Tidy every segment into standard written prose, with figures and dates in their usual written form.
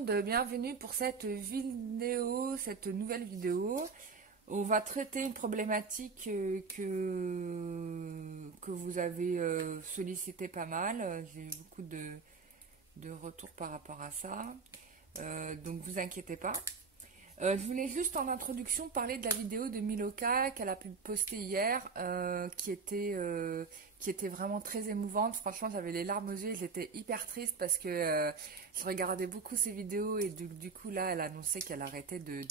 monde, bienvenue pour cette vidéo, cette nouvelle vidéo. On va traiter une problématique que vous avez sollicité pas mal. J'ai eu beaucoup de retours par rapport à ça. Donc vous inquiétez pas. Je voulais juste en introduction parler de la vidéo de Miloka qu'elle a pu poster hier, qui était vraiment très émouvante. Franchement, j'avais les larmes aux yeux, j'étais hyper triste parce que je regardais beaucoup ses vidéos et du coup là, elle annonçait qu'elle arrêtait de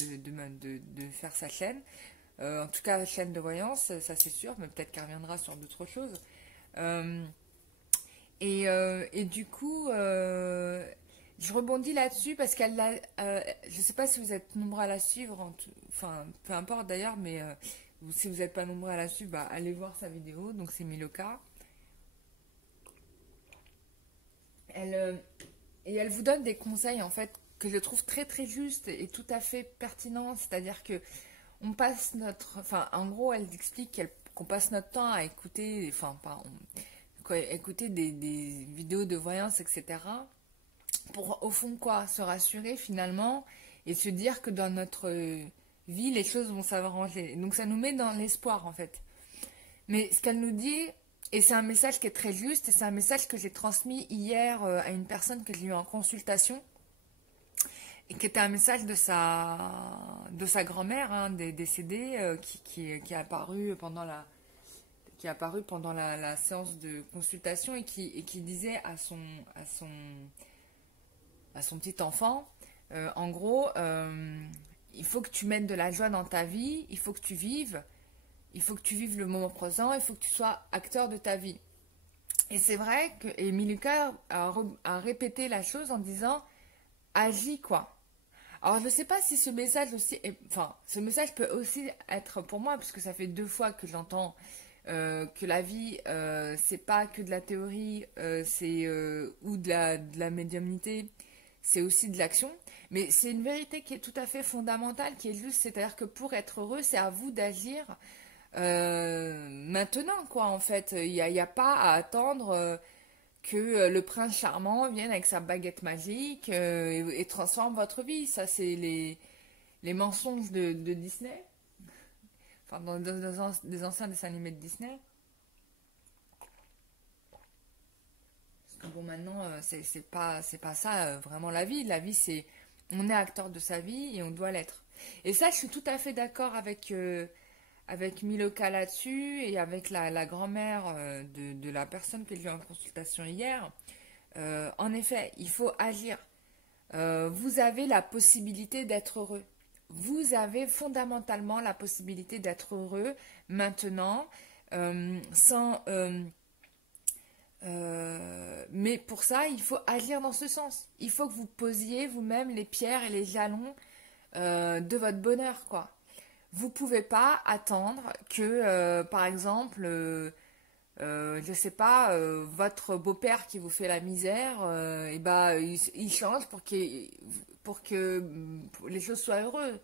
faire sa chaîne. En tout cas, chaîne de voyance, ça c'est sûr, mais peut-être qu'elle reviendra sur d'autres choses. Euh, et du coup, je rebondis là-dessus parce qu'elle l'a. Je ne sais pas si vous êtes nombreux à la suivre, enfin, peu importe d'ailleurs, mais si vous n'êtes pas nombreux à la suivre, bah, allez voir sa vidéo. Donc, c'est Miloka. Et elle vous donne des conseils en fait que je trouve très très justes et tout à fait pertinents. C'est-à-dire que on passe enfin, en gros, elle explique qu'on passe notre temps à écouter, enfin, écouter des vidéos de voyance, etc. Pour au fond quoi, se rassurer finalement et se dire que dans notre vie les choses vont s'arranger. Donc ça nous met dans l'espoir en fait. Mais ce qu'elle nous dit, et c'est un message qui est très juste, et c'est un message que j'ai transmis hier à une personne que j'ai eu en consultation, et qui était un message de sa grand-mère hein, décédée, qui est apparu pendant la séance de consultation et qui disait à son petit enfant, en gros, il faut que tu mettes de la joie dans ta vie, il faut que tu vives le moment présent, il faut que tu sois acteur de ta vie. Et c'est vrai que Miluka a répété la chose en disant, agis quoi. Alors je ne sais pas si ce message aussi, enfin ce message peut aussi être pour moi, puisque ça fait 2 fois que j'entends que la vie c'est pas que de la théorie, ou de la médiumnité, c'est aussi de l'action. Mais c'est une vérité qui est tout à fait fondamentale, qui est juste, c'est-à-dire que pour être heureux, c'est à vous d'agir maintenant, quoi, en fait. Il y a pas à attendre que le prince charmant vienne avec sa baguette magique et transforme votre vie. Ça, c'est les mensonges de Disney. Enfin, dans des anciens dessins animés de Disney. Bon, maintenant, c'est pas ça vraiment la vie. La vie, c'est on est acteur de sa vie et on doit l'être. Et ça, je suis tout à fait d'accord avec Miloka là-dessus et avec la grand-mère de la personne que j'ai eu en consultation hier. En effet, il faut agir. Vous avez la possibilité d'être heureux. Vous avez fondamentalement la possibilité d'être heureux maintenant, sans. Mais pour ça, il faut agir dans ce sens. Il faut que vous posiez vous-même les pierres et les jalons de votre bonheur, quoi. Vous pouvez pas attendre que, par exemple, je sais pas, votre beau-père qui vous fait la misère, et ben, il change pour que les choses soient heureuses,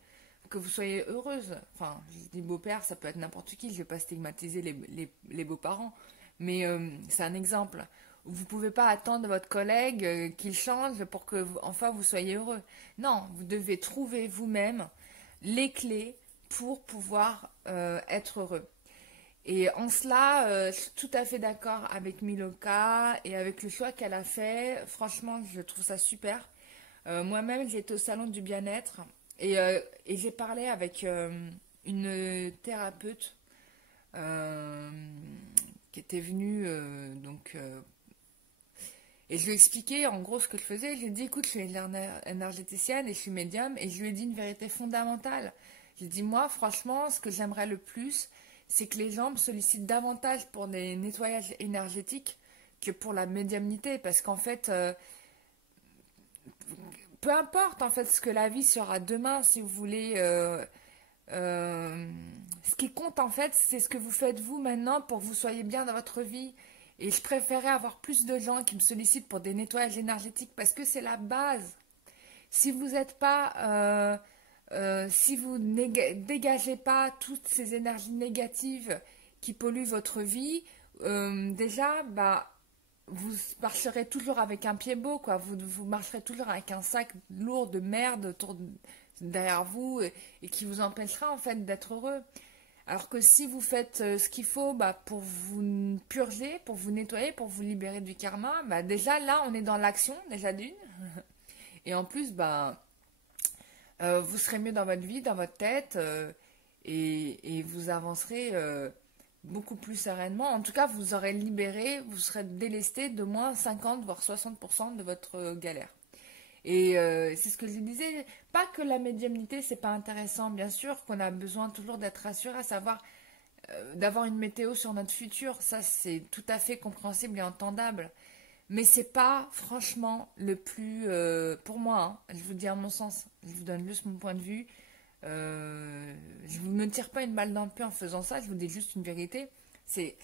que vous soyez heureuse. Enfin, je dis beau-père, ça peut être n'importe qui. Je vais pas stigmatiser les beaux-parents. Mais c'est un exemple. Vous ne pouvez pas attendre de votre collègue qu'il change pour que enfin vous soyez heureux. Non, vous devez trouver vous-même les clés pour pouvoir être heureux. Et en cela, je suis tout à fait d'accord avec Miloka et avec le choix qu'elle a fait. Franchement, je trouve ça super. Moi-même, j'ai été au salon du bien-être et j'ai parlé avec une thérapeute qui était venue et je lui ai expliqué en gros ce que je faisais. Je lui ai dit écoute, je suis énergéticienne et je suis médium, et je lui ai dit une vérité fondamentale. J'ai dit moi franchement ce que j'aimerais le plus, c'est que les gens me sollicitent davantage pour des nettoyages énergétiques que pour la médiumnité, parce qu'en fait peu importe en fait ce que la vie sera demain, si vous voulez, ce qui compte en fait, c'est ce que vous faites vous maintenant pour que vous soyez bien dans votre vie. Et je préférais avoir plus de gens qui me sollicitent pour des nettoyages énergétiques parce que c'est la base. Si vous n'êtes pas, si vous dégagez pas toutes ces énergies négatives qui polluent votre vie, déjà, bah, vous marcherez toujours avec un pied beau, quoi. Vous marcherez toujours avec un sac lourd de merde derrière vous et qui vous empêchera en fait d'être heureux. Alors que si vous faites ce qu'il faut bah, pour vous purger, pour vous nettoyer, pour vous libérer du karma, bah, déjà là on est dans l'action, déjà d'une. Et en plus, bah, vous serez mieux dans votre vie, dans votre tête, et vous avancerez beaucoup plus sereinement. En tout cas, vous aurez libéré, vous serez délesté de moins 50 voire 60% de votre galère. Et c'est ce que je disais, pas que la médiumnité, c'est pas intéressant, bien sûr qu'on a besoin toujours d'être rassuré, à savoir d'avoir une météo sur notre futur, ça c'est tout à fait compréhensible et entendable. Mais c'est pas franchement le plus, pour moi, hein, je vous dis à mon sens, je vous donne juste mon point de vue, je ne me tire pas une balle dans le pied en faisant ça, je vous dis juste une vérité, c'est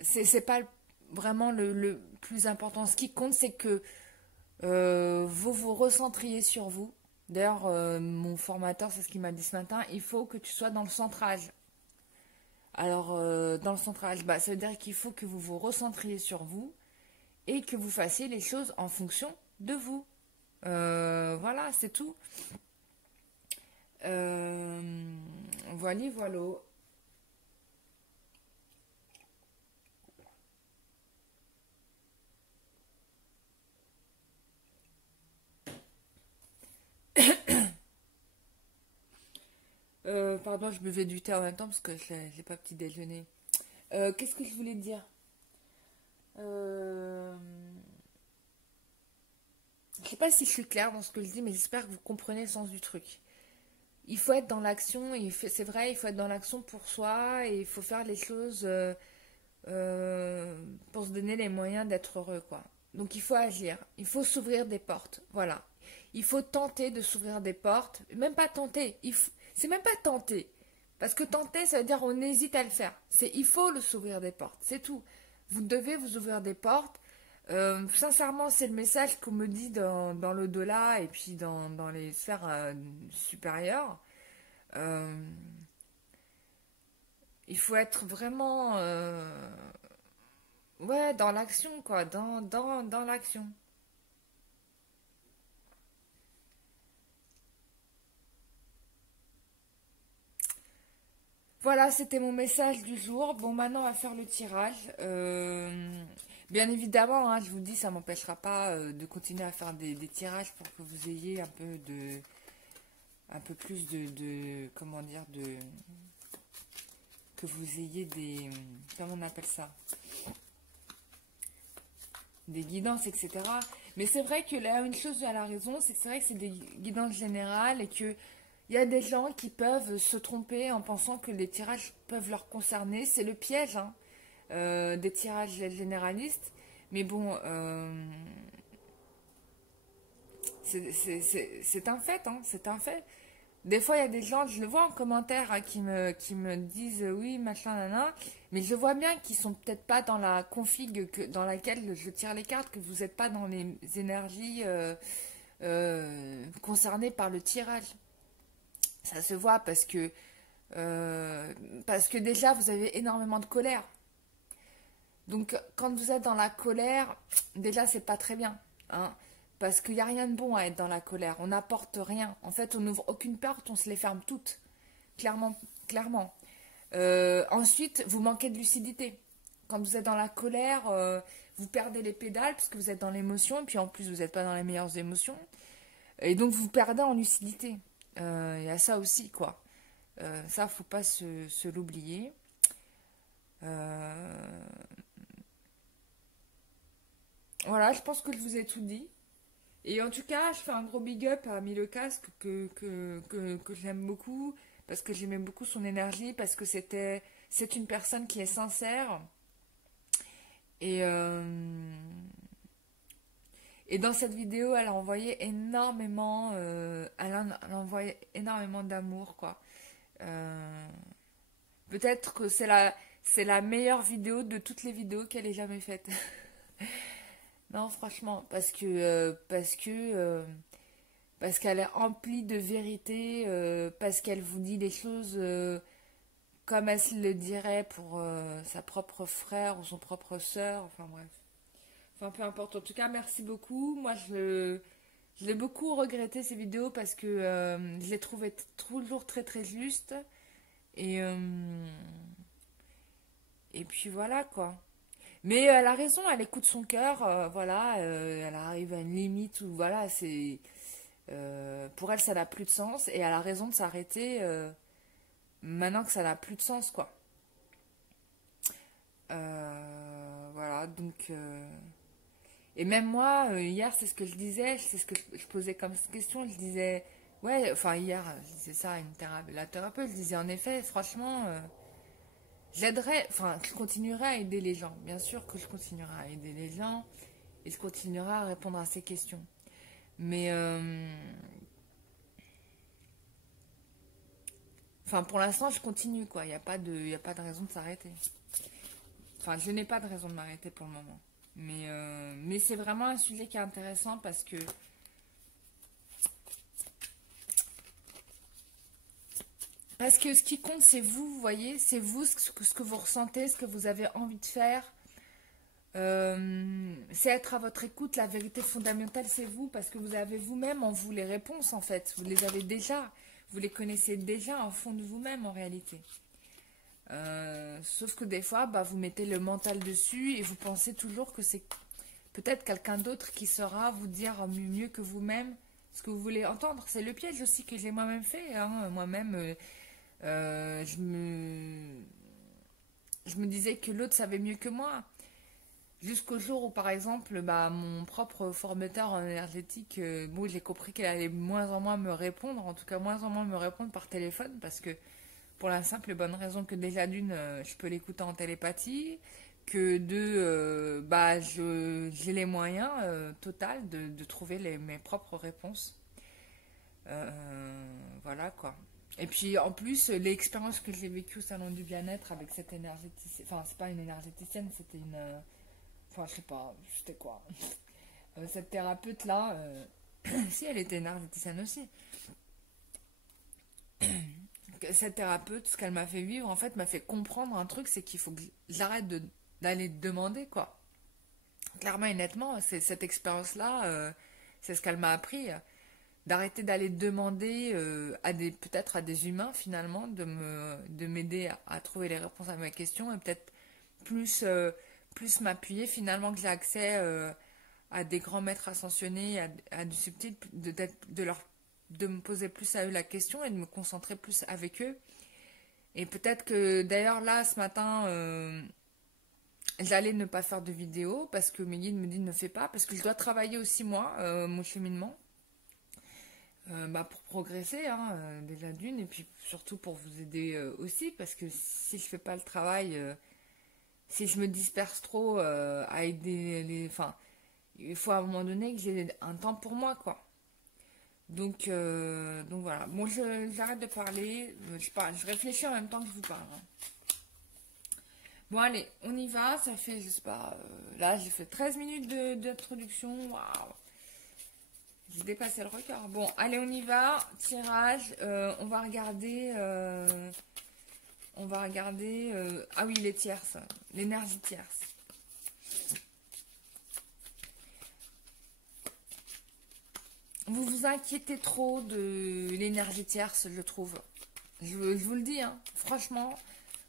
c'est pas vraiment le plus important. Ce qui compte, c'est que vous vous recentriez sur vous. D'ailleurs, mon formateur, c'est ce qu'il m'a dit ce matin, il faut que tu sois dans le centrage. Alors, dans le centrage, bah, ça veut dire qu'il faut que vous vous recentriez sur vous et que vous fassiez les choses en fonction de vous. Voilà, c'est tout. Voilà, voilà. Pardon, je buvais du thé en même temps parce que j'ai pas petit déjeuner. Qu'est-ce que je voulais dire? Euh, Je sais pas si je suis claire dans ce que je dis, mais j'espère que vous comprenez le sens du truc. Il faut être dans l'action, c'est vrai, il faut être dans l'action pour soi et il faut faire les choses pour se donner les moyens d'être heureux, quoi. Donc il faut agir, il faut s'ouvrir des portes, voilà. Il faut tenter de s'ouvrir des portes, même pas tenter, c'est même pas tenter. Parce que tenter, ça veut dire on hésite à le faire. Il faut s'ouvrir des portes, c'est tout. Vous devez vous ouvrir des portes. Sincèrement, c'est le message qu'on me dit dans l'au-delà et puis dans les sphères supérieures. Euh, il faut être vraiment ouais, dans l'action, quoi, dans l'action. Voilà, c'était mon message du jour. Bon, maintenant, on va faire le tirage. Bien évidemment, hein, je vous dis, ça m'empêchera pas de continuer à faire des tirages pour que vous ayez un peu plus comment dire, que vous ayez comment on appelle ça, des guidances, etc. Mais c'est vrai que là, une chose à la raison, c'est vrai que c'est des guidances générales et que il y a des gens qui peuvent se tromper en pensant que les tirages peuvent leur concerner. C'est le piège, hein, des tirages généralistes. Mais bon, c'est un fait, hein, c'est un fait. Des fois, il y a des gens, je le vois en commentaire, hein, qui me disent oui, machin, nana, mais je vois bien qu'ils sont peut-être pas dans la config dans laquelle je tire les cartes, que vous n'êtes pas dans les énergies concernées par le tirage. Ça se voit parce que déjà, vous avez énormément de colère. Donc, quand vous êtes dans la colère, déjà, c'est pas très bien, hein, parce qu'il n'y a rien de bon à être dans la colère. On n'apporte rien. En fait, on n'ouvre aucune porte, on se les ferme toutes. Clairement, clairement. Ensuite, vous manquez de lucidité. Quand vous êtes dans la colère, vous perdez les pédales parce que vous êtes dans l'émotion, et puis en plus, vous n'êtes pas dans les meilleures émotions. Et donc, vous perdez en lucidité. Il y a ça aussi, quoi. Ça, faut pas se l'oublier. Euh, Voilà, je pense que je vous ai tout dit. Et en tout cas, je fais un gros big up à Mille Casque que j'aime beaucoup, parce que j'aimais beaucoup son énergie, parce que c'est une personne qui est sincère. Et, euh, et dans cette vidéo, elle a envoyé énormément, elle a envoyé énormément d'amour, quoi. Euh, Peut-être que c'est la meilleure vidéo de toutes les vidéos qu'elle ait jamais faites. Non, franchement, parce qu'elle est emplie de vérité, parce qu'elle vous dit les choses comme elle le dirait pour sa propre frère ou son propre sœur, enfin bref. Enfin, peu importe. En tout cas, merci beaucoup. Moi, je l'ai beaucoup regretté ces vidéos parce que je les trouvais toujours très très justes. Et, euh, et puis voilà quoi. Mais elle a raison, elle écoute son cœur. Voilà, elle arrive à une limite où voilà, pour elle ça n'a plus de sens. Et elle a raison de s'arrêter maintenant que ça n'a plus de sens quoi. Voilà, donc. Et même moi, hier, c'est ce que je disais, c'est ce que je posais comme question. Je disais, ouais, enfin, hier, je disais ça à la thérapeute. Je disais, en effet, franchement, j'aiderais, enfin, je continuerai à aider les gens. Bien sûr que je continuerai à aider les gens et je continuerai à répondre à ces questions. Mais, enfin, pour l'instant, je continue, quoi. Il y a pas de raison de s'arrêter. Enfin, je n'ai pas de raison de m'arrêter pour le moment. Mais c'est vraiment un sujet qui est intéressant parce que ce qui compte, c'est vous, vous voyez, c'est vous, ce que vous ressentez, ce que vous avez envie de faire. C'est être à votre écoute. La vérité fondamentale, c'est vous, parce que vous avez vous-même en vous les réponses, en fait. Vous les avez déjà. Vous les connaissez déjà en fond de vous-même, en réalité. Sauf que des fois, bah, vous mettez le mental dessus et vous pensez toujours que c'est peut-être quelqu'un d'autre qui saura vous dire mieux que vous-même ce que vous voulez entendre. C'est le piège aussi que j'ai moi-même fait. Hein. Moi-même, je me disais que l'autre savait mieux que moi. Jusqu'au jour où, par exemple, bah, mon propre formateur en énergétique, bon, j'ai compris qu'elle allait moins en moins me répondre, en tout cas moins en moins me répondre par téléphone, parce que pour la simple et bonne raison que déjà d'une, je peux l'écouter en télépathie, que deux, bah, j'ai les moyens total de trouver mes propres réponses. Voilà quoi. Et puis en plus, l'expérience que j'ai vécue au salon du bien-être avec cette énergéticienne, enfin c'est pas une énergéticienne, c'était une, enfin je sais pas, c'était quoi. Cette thérapeute là, si elle était énergéticienne aussi. Cette thérapeute, ce qu'elle m'a fait vivre, en fait, m'a fait comprendre un truc, c'est qu'il faut que j'arrête d'aller demander quoi. Clairement et nettement, c'est cette expérience-là, c'est ce qu'elle m'a appris. D'arrêter d'aller demander à des peut-être à des humains finalement de m'aider à trouver les réponses à mes questions et peut-être plus plus m'appuyer finalement que j'ai accès à des grands maîtres ascensionnés à du subtil de me poser plus à eux la question et de me concentrer plus avec eux et peut-être que d'ailleurs là ce matin j'allais ne pas faire de vidéo parce que mes guides me disent ne fais pas parce que je dois travailler aussi moi mon cheminement. Bah pour progresser, hein, déjà d'une, et puis surtout pour vous aider aussi, parce que si je fais pas le travail, si je me disperse trop à aider les. Enfin, il faut à un moment donné que j'ai un temps pour moi, quoi. Donc voilà. Bon, j'arrête de parler, je réfléchis en même temps que je vous parle. Hein. Bon, allez, on y va, ça fait, je sais pas, là j'ai fait 13 minutes d'introduction, waouh! J'ai dépassé le record. Bon, allez, on y va. Tirage. On va regarder. Ah oui, les tierces. L'énergie tierce. Vous vous inquiétez trop de l'énergie tierce, je trouve. Je vous le dis, hein. Franchement,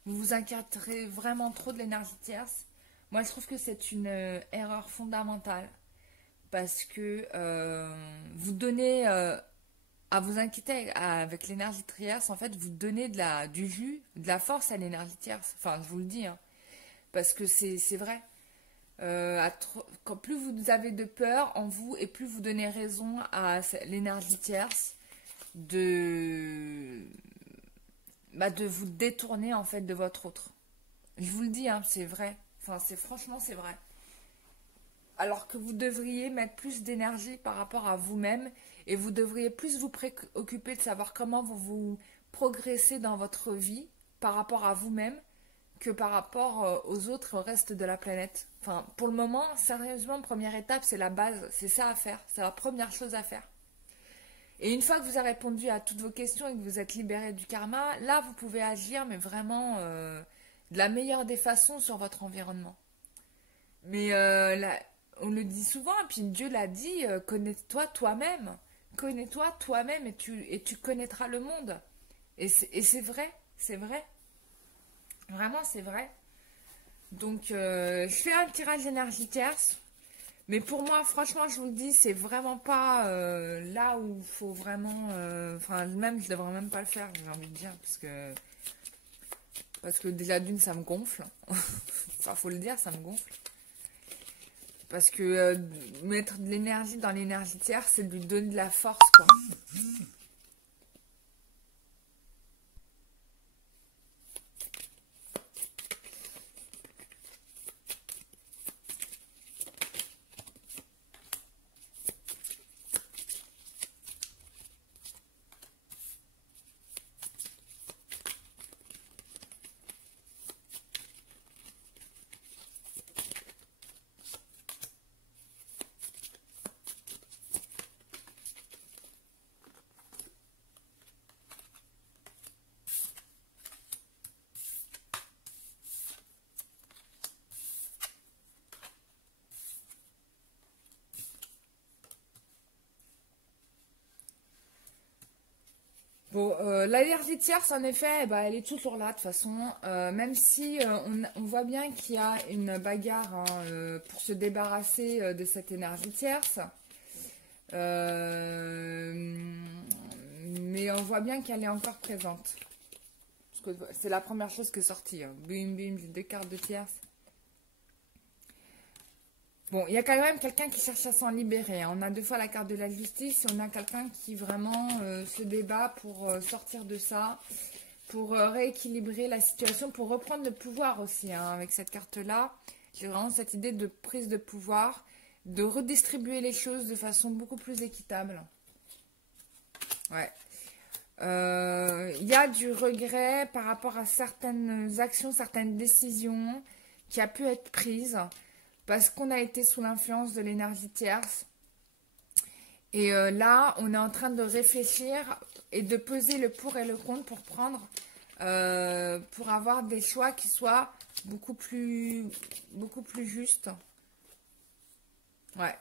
vous vous inquiéterez vraiment trop de l'énergie tierce. Moi, je trouve que c'est une erreur fondamentale. Parce que vous donnez à vous inquiéter avec l'énergie tierce, en fait, vous donnez du jus, de la force à l'énergie tierce. Enfin, je vous le dis, hein, parce que c'est vrai. Quand plus vous avez de peur en vous et plus vous donnez raison à l'énergie tierce de, bah, de vous détourner en fait de votre autre. Je vous le dis, hein, c'est vrai. Enfin, franchement, c'est vrai. Alors que vous devriez mettre plus d'énergie par rapport à vous-même et vous devriez plus vous préoccuper de savoir comment vous progressez dans votre vie par rapport à vous-même que par rapport aux autres, au reste de la planète. Enfin, pour le moment, sérieusement, première étape, c'est la base, c'est ça à faire, c'est la première chose à faire. Et une fois que vous avez répondu à toutes vos questions et que vous êtes libéré du karma, là, vous pouvez agir, mais vraiment de la meilleure des façons sur votre environnement. Mais on le dit souvent, et puis Dieu l'a dit, connais-toi toi-même. Connais-toi toi-même et tu connaîtras le monde. Et c'est vrai, c'est vrai. Vraiment, c'est vrai. Donc, je fais un tirage d'énergie tierce. Mais pour moi, franchement, je vous le dis, c'est vraiment pas là où il faut vraiment... Enfin, même, je devrais même pas le faire, j'ai envie de dire. Parce que déjà, d'une, ça me gonfle. Enfin, faut le dire, ça me gonfle. Parce que mettre de l'énergie dans l'énergie tierce, c'est de lui donner de la force, quoi. Bon, l'allergie tierce, en effet, bah, elle est toujours là, de toute façon. Même si on voit bien qu'il y a une bagarre hein, pour se débarrasser de cette énergie tierce. Mais on voit bien qu'elle est encore présente. Parce que c'est la première chose qui est sortie. Hein. Bim, bim, j'ai 2 cartes de tierce. Bon, il y a quand même quelqu'un qui cherche à s'en libérer. Hein. On a 2 fois la carte de la justice. Et on a quelqu'un qui vraiment se débat pour sortir de ça. Pour rééquilibrer la situation. Pour reprendre le pouvoir aussi. Hein, avec cette carte-là. J'ai vraiment cette idée de prise de pouvoir. De redistribuer les choses de façon beaucoup plus équitable. Ouais. Il y a du regret par rapport à certaines actions, certaines décisions qui a pu être prises parce qu'on a été sous l'influence de l'énergie tierce. Et là, on est en train de réfléchir et de peser le pour et le contre pour pour avoir des choix qui soient beaucoup plus justes. Ouais.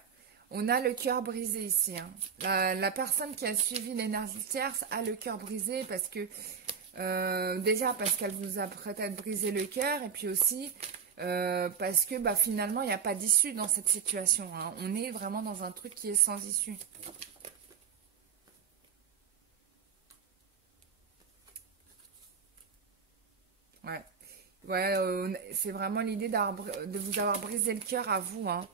On a le cœur brisé ici. Hein. La personne qui a suivi l'énergie tierce a le cœur brisé parce que déjà parce qu'elle vous a peut-être brisé le cœur et puis aussi parce que bah, finalement il n'y a pas d'issue dans cette situation. Hein. On est vraiment dans un truc qui est sans issue. Ouais. Ouais, c'est vraiment l'idée de vous avoir brisé le cœur à vous. Hein.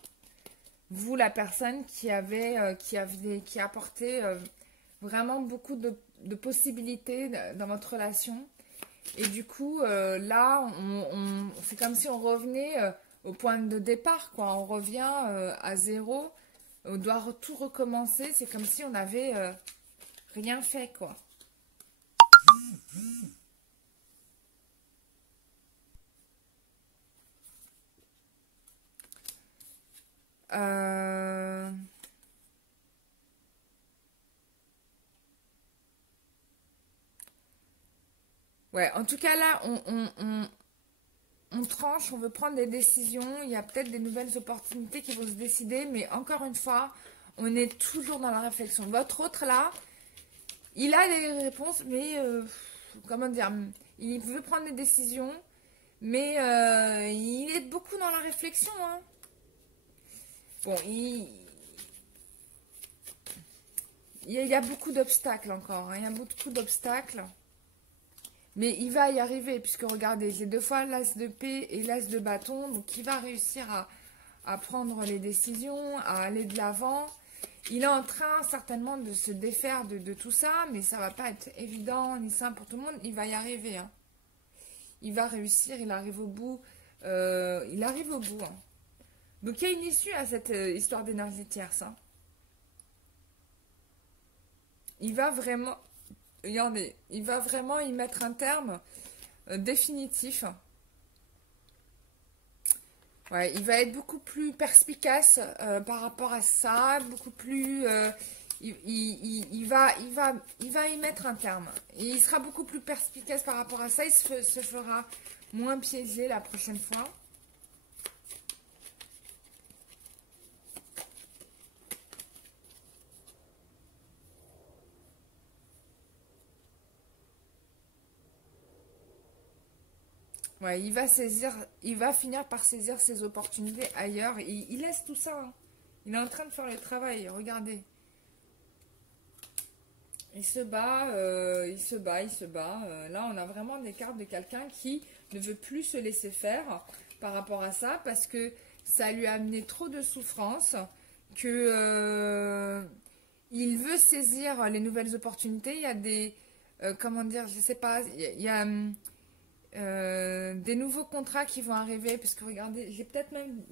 Vous, la personne qui apportait vraiment beaucoup de possibilités dans votre relation. Et du coup, là, c'est comme si on revenait au point de départ, quoi. On revient à zéro. On doit tout recommencer. C'est comme si on n'avait rien fait, quoi. Euh, Ouais, en tout cas, là, on tranche, on veut prendre des décisions. Il y a peut-être des nouvelles opportunités qui vont se décider. Mais encore une fois, on est toujours dans la réflexion. Votre autre, là, il a des réponses, mais comment dire, il veut prendre des décisions, mais il est beaucoup dans la réflexion. Hein. Bon, il y a beaucoup d'obstacles encore. Hein. Il y a beaucoup d'obstacles. Mais il va y arriver, puisque regardez, j'ai 2 fois l'as de paix et l'as de bâton. Donc il va réussir à prendre les décisions, à aller de l'avant. Il est en train certainement de se défaire de tout ça, mais ça va pas être évident ni simple pour tout le monde. Il va y arriver. Hein. Il va réussir, il arrive au bout. Il arrive au bout. Hein. Donc il y a une issue à cette histoire d'énergie tierce. Hein. Il va vraiment... Regardez, il va vraiment y mettre un terme définitif. Ouais, il va être beaucoup plus perspicace par rapport à ça, beaucoup plus... il va y mettre un terme. Et il sera beaucoup plus perspicace par rapport à ça. Il se fera moins piéger la prochaine fois. Ouais, il va finir par saisir ses opportunités ailleurs. Il laisse tout ça, hein. Il est en train de faire le travail, regardez. Il se bat, il se bat, il se bat. Là, on a vraiment des cartes de quelqu'un qui ne veut plus se laisser faire par rapport à ça parce que ça lui a amené trop de souffrance, que il veut saisir les nouvelles opportunités. Il y a des, comment dire, je sais pas, il y a des nouveaux contrats qui vont arriver, puisque regardez, j'ai peut-être même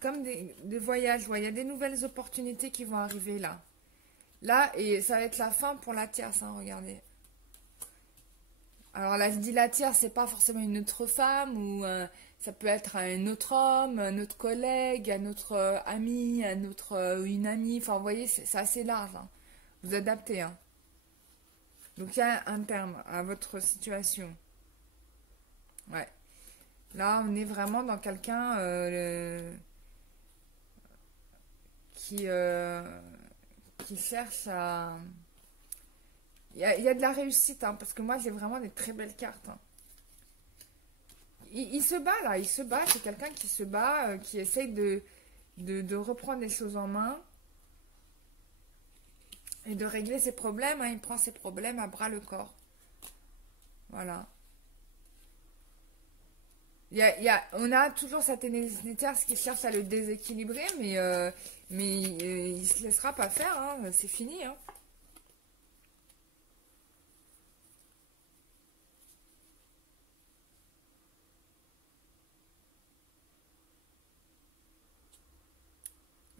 comme des voyages, ouais, il y a des nouvelles opportunités qui vont arriver là. Là, et ça va être la fin pour la tierce, hein, regardez. Alors là, je dis la tierce, c'est pas forcément une autre femme, ou ça peut être un autre homme, un autre collègue, un autre ami, un autre, une amie. Enfin, vous voyez, c'est assez large, hein. Vous adaptez, hein. Donc il y a un terme à votre situation. Ouais. Là, on est vraiment dans quelqu'un qui, euh, qui cherche à... il y a de la réussite, hein, parce que moi, j'ai vraiment des très belles cartes, hein. Il se bat, là, il se bat. C'est quelqu'un qui se bat, qui essaye de reprendre les choses en main et de régler ses problèmes, hein. Il prend ses problèmes à bras le corps. Voilà. On a toujours cette énergie terre qui cherche à le déséquilibrer, mais il se laissera pas faire, hein, c'est fini, hein.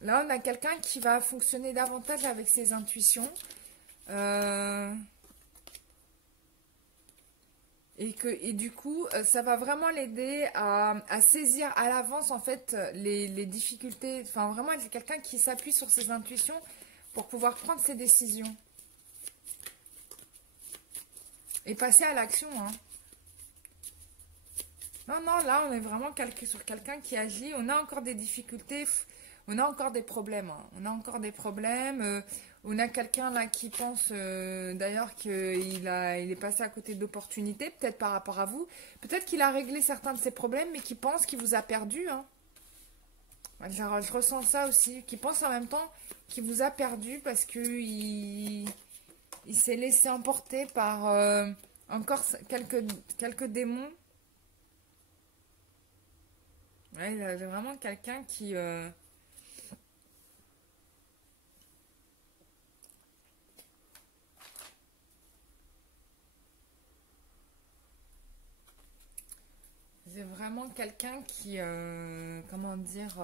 Là, on a quelqu'un qui va fonctionner davantage avec ses intuitions. Euh, et du coup, ça va vraiment l'aider à saisir à l'avance, en fait, les difficultés. Enfin, vraiment, c'est quelqu'un qui s'appuie sur ses intuitions pour pouvoir prendre ses décisions. Et passer à l'action, hein. Non, non, là, on est vraiment sur quelqu'un qui agit. On a encore des difficultés, on a encore des problèmes, hein. On a encore des problèmes. On a quelqu'un là qui pense d'ailleurs il est passé à côté d'opportunités, peut-être par rapport à vous. Peut-être qu'il a réglé certains de ses problèmes, mais qui pense qu'il vous a perdu, hein. Ouais, je ressens ça aussi. Qui pense en même temps qu'il vous a perdu parce que il s'est laissé emporter par encore quelques démons. Ouais, il y a vraiment quelqu'un qui... c'est vraiment quelqu'un qui... comment dire...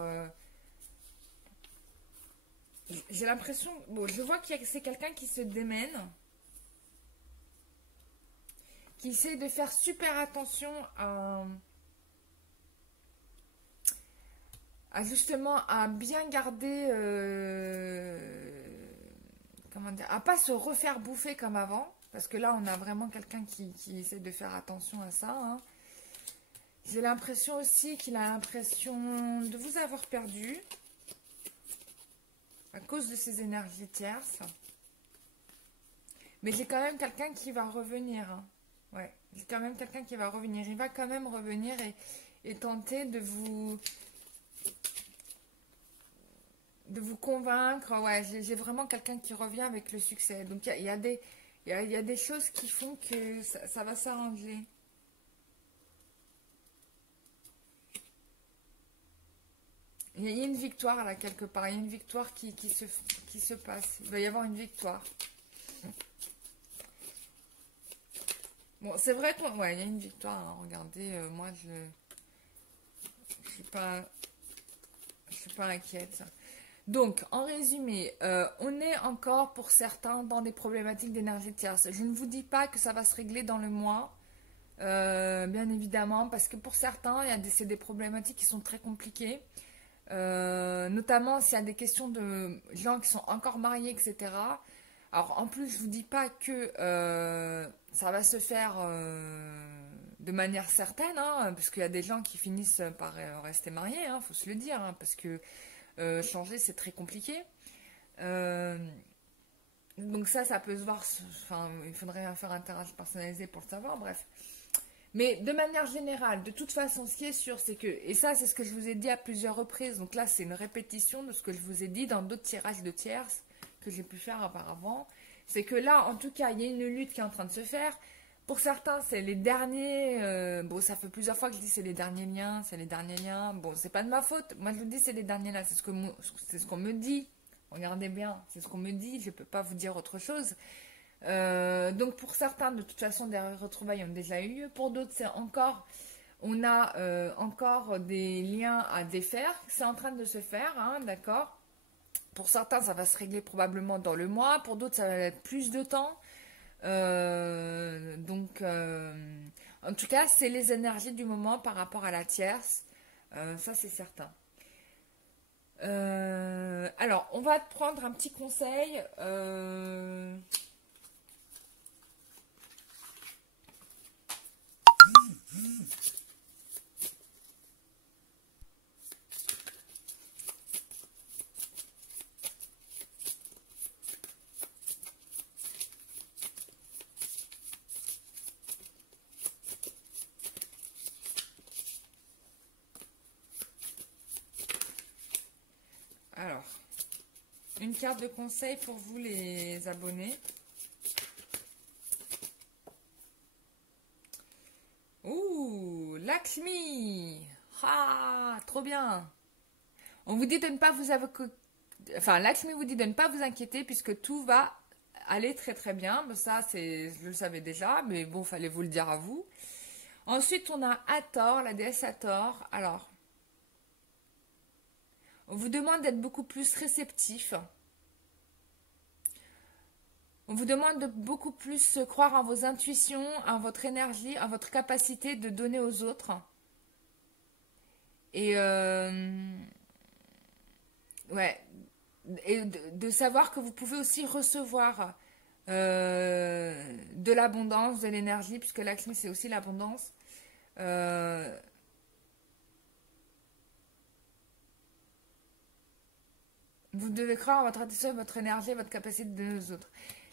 j'ai l'impression... Bon, je vois que c'est quelqu'un qui se démène, qui essaie de faire super attention justement à bien garder... comment dire, à pas se refaire bouffer comme avant, parce que là on a vraiment quelqu'un qui essaie de faire attention à ça, hein. J'ai l'impression aussi qu'il a l'impression de vous avoir perdu à cause de ses énergies tierces, mais j'ai quand même quelqu'un qui va revenir, hein. Ouais, j'ai quand même quelqu'un qui va revenir, il va quand même revenir et tenter de vous convaincre. Ouais, j'ai vraiment quelqu'un qui revient avec le succès. Donc il y a des choses qui font que ça va s'arranger. Il y a une victoire là quelque part. Il y a une victoire qui se passe. Il va y avoir une victoire. Bon, c'est vrai qu'il ouais, il y a une victoire, hein. Regardez, moi je suis pas inquiète. Donc, en résumé, on est encore pour certains dans des problématiques d'énergie tierce. Je ne vous dis pas que ça va se régler dans le mois, bien évidemment, parce que pour certains, c'est des problématiques qui sont très compliquées. Notamment s'il y a des questions de gens qui sont encore mariés, etc. Alors, en plus, je vous dis pas que ça va se faire de manière certaine, hein, parce qu'il y a des gens qui finissent par rester mariés, hein, faut se le dire, hein, parce que changer, c'est très compliqué. Euh, donc ça peut se voir. Enfin, il faudrait faire un tirage personnalisé pour le savoir. Bref. Mais de manière générale, de toute façon, ce qui est sûr, c'est que, et ça c'est ce que je vous ai dit à plusieurs reprises, donc là c'est une répétition de ce que je vous ai dit dans d'autres tirages de tierces que j'ai pu faire auparavant, c'est que là, en tout cas, il y a une lutte qui est en train de se faire. Pour certains, c'est les derniers, bon, ça fait plusieurs fois que je dis c'est les derniers liens, c'est les derniers liens, bon, c'est pas de ma faute, moi je vous dis c'est les derniers là, c'est ce qu'on me dit, regardez bien, c'est ce qu'on me dit, je peux pas vous dire autre chose. Donc pour certains, de toute façon, des retrouvailles ont déjà eu lieu. Pour d'autres, c'est encore, on a encore des liens à défaire. C'est en train de se faire, hein, d'accord. Pour certains, ça va se régler probablement dans le mois. Pour d'autres, ça va être plus de temps. En tout cas, c'est les énergies du moment par rapport à la tierce. Ça, c'est certain. Alors, on va prendre un petit conseil. Alors, une carte de conseil pour vous les abonnés. Ouh, Lakshmi. Ah, trop bien. On vous dit de ne pas vous enfin, Lakshmi vous dit de ne pas vous inquiéter puisque tout va aller très très bien. Mais ça, je le savais déjà, mais bon, fallait vous le dire à vous. Ensuite, on a Hathor, la déesse Hathor. Alors, on vous demande d'être beaucoup plus réceptif. On vous demande de beaucoup plus croire en vos intuitions, en votre énergie, en votre capacité de donner aux autres. Et ouais, et de savoir que vous pouvez aussi recevoir de l'abondance, de l'énergie, puisque Lakshmi c'est aussi l'abondance. Vous devez croire en votre intuition, votre énergie, votre capacité de donner aux autres.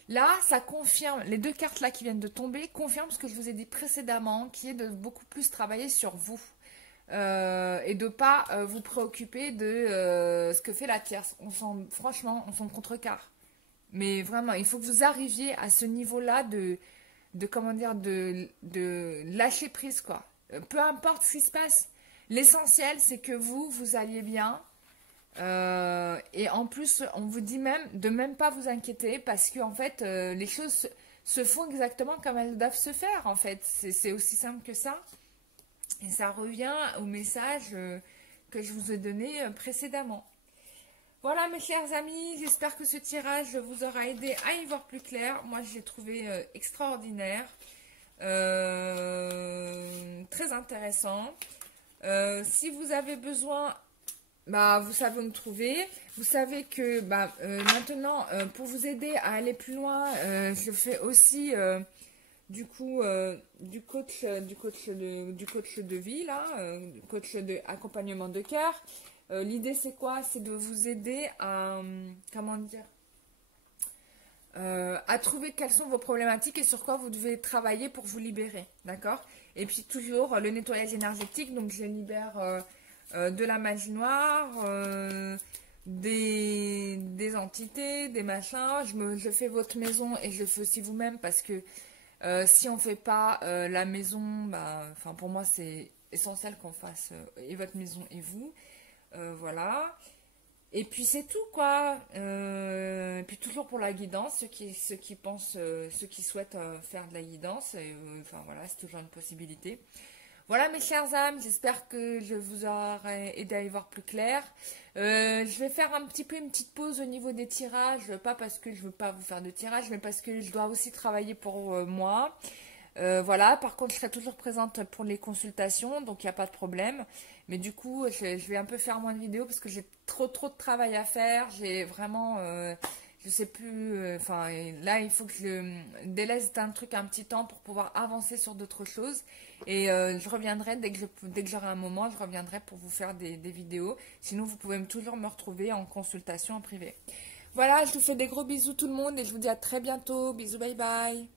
Là, ça confirme, les deux cartes là qui viennent de tomber confirment ce que je vous ai dit précédemment, qui est de beaucoup plus travailler sur vous. Et de ne pas vous préoccuper de ce que fait la tierce. Franchement, on s'en contrecarre. Mais vraiment, il faut que vous arriviez à ce niveau-là comment dire, de lâcher prise, quoi. Peu importe ce qui se passe. L'essentiel, c'est que vous alliez bien. Et en plus, on vous dit même de même pas vous inquiéter parce que en fait, les choses se font exactement comme elles doivent se faire. En fait, c'est aussi simple que ça. Et ça revient au message que je vous ai donné précédemment. Voilà mes chers amis, j'espère que ce tirage vous aura aidé à y voir plus clair. Moi je l'ai trouvé extraordinaire, très intéressant. Si vous avez besoin, bah, vous savez où me trouver. Vous savez que maintenant, pour vous aider à aller plus loin, je fais aussi du coup du coach de vie là, du coach de accompagnement de cœur. L'idée c'est quoi? C'est de vous aider à comment dire, à trouver quelles sont vos problématiques et sur quoi vous devez travailler pour vous libérer, d'accord? Et puis toujours le nettoyage énergétique, donc je libère de la magie noire, des entités, des machins. Je fais votre maison et je le fais aussi vous-même parce que si on ne fait pas la maison, pour moi c'est essentiel qu'on fasse et votre maison et vous. Voilà. Et puis c'est tout quoi. Et puis toujours pour la guidance, ceux qui pensent, ceux qui souhaitent faire de la guidance, voilà, c'est toujours une possibilité. Voilà mes chères âmes, j'espère que je vous aurai aidé à y voir plus clair. Je vais faire un petit peu une petite pause au niveau des tirages, pas parce que je veux pas vous faire de tirage, mais parce que je dois aussi travailler pour moi. Voilà, par contre je serai toujours présente pour les consultations, donc il n'y a pas de problème. Mais du coup, je vais un peu faire moins de vidéos parce que j'ai trop de travail à faire. J'ai vraiment, je sais plus, là il faut que je délaisse un truc un petit temps pour pouvoir avancer sur d'autres choses. Et je reviendrai dès que j'aurai un moment, je reviendrai pour vous faire des vidéos. Sinon, vous pouvez toujours me retrouver en consultation en privé. Voilà, je vous fais des gros bisous tout le monde et je vous dis à très bientôt. Bisous, bye bye.